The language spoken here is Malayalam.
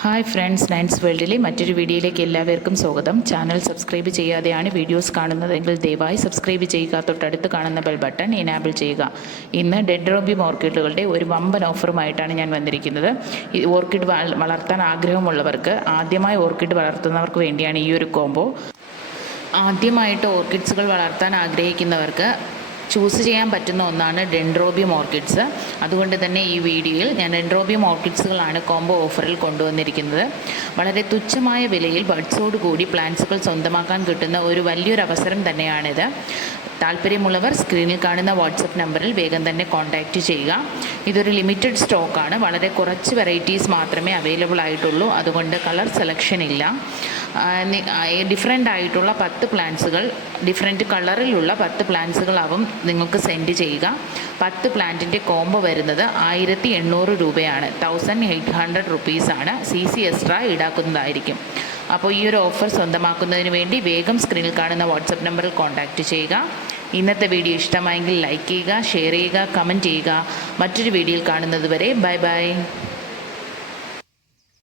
ഹായ് ഫ്രണ്ട്സ്, നയൻസ് വേൾഡിലെ മറ്റൊരു വീഡിയോയിലേക്ക് എല്ലാവർക്കും സ്വാഗതം. ചാനൽ സബ്സ്ക്രൈബ് ചെയ്യാതെയാണ് വീഡിയോസ് കാണുന്നതെങ്കിൽ ദയവായി സബ്സ്ക്രൈബ് ചെയ്യുക. തൊട്ടടുത്ത് കാണുന്ന ബെൽ ബട്ടൺ എനാബിൾ ചെയ്യുക. ഇന്ന് ഡെൻഡ്രോബിയം ഓർക്കിഡുകളുടെ ഒരു വമ്പൻ ഓഫറുമായിട്ടാണ് ഞാൻ വന്നിരിക്കുന്നത്. ഈ ഓർക്കിഡ് വളർത്താൻ ആഗ്രഹമുള്ളവർക്ക്, ആദ്യമായി ഓർക്കിഡ് വളർത്തുന്നവർക്ക് വേണ്ടിയാണ് ഈ ഒരു കോംബോ. ആദ്യമായിട്ട് ഓർക്കിഡ്സുകൾ വളർത്താൻ ആഗ്രഹിക്കുന്നവർക്ക് ചൂസ് ചെയ്യാൻ പറ്റുന്ന ഒന്നാണ് ഡെൻഡ്രോബിയം ഓർക്കിഡ്സ്. അതുകൊണ്ട് തന്നെ ഈ വീഡിയോയിൽ ഞാൻ ഡെൻഡ്രോബിയം ഓർക്കിഡ്സുകളാണ് കോംബോ ഓഫറിൽ കൊണ്ടുവന്നിരിക്കുന്നത്. വളരെ തുച്ഛമായ വിലയിൽ ബഡ്സോട് കൂടി പ്ലാന്റ്സുകൾ സ്വന്തമാക്കാൻ കിട്ടുന്ന ഒരു വലിയൊരു അവസരം തന്നെയാണിത്. താല്പര്യമുള്ളവർ സ്ക്രീനിൽ കാണുന്ന വാട്സപ്പ് നമ്പറിൽ വേഗം തന്നെ കോൺടാക്റ്റ് ചെയ്യുക. ഇതൊരു ലിമിറ്റഡ് സ്റ്റോക്കാണ്. വളരെ കുറച്ച് വെറൈറ്റീസ് മാത്രമേ അവൈലബിൾ ആയിട്ടുള്ളൂ. അതുകൊണ്ട് കളർ സെലക്ഷൻ ഇല്ല. ഡിഫറെൻ്റ് ആയിട്ടുള്ള 10 പ്ലാന്റ്സുകൾ, ഡിഫറെൻറ്റ് കളറിലുള്ള 10 പ്ലാന്റ്സുകളാവും നിങ്ങൾക്ക് സെൻഡ് ചെയ്യുക. 10 പ്ലാന്റിൻ്റെ കോംബോ വരുന്നത് 1800 രൂപയാണ്. 1800 റുപ്പീസാണ്. CC എക്സ്ട്രാ ഈടാക്കുന്നതായിരിക്കും. അപ്പോൾ ഈ ഒരു ഓഫർ സ്വന്തമാക്കുന്നതിന് വേണ്ടി വേഗം സ്ക്രീനിൽ കാണുന്ന വാട്സപ്പ് നമ്പറിൽ കോൺടാക്റ്റ് ചെയ്യുക. ഇന്നത്തെ വീഡിയോ ഇഷ്ടമായെങ്കിൽ ലൈക്ക് ചെയ്യുക, ഷെയർ ചെയ്യുക, കമൻറ്റ് ചെയ്യുക. മറ്റൊരു വീഡിയോയിൽ കാണുന്നത് വരെ ബൈ ബൈ.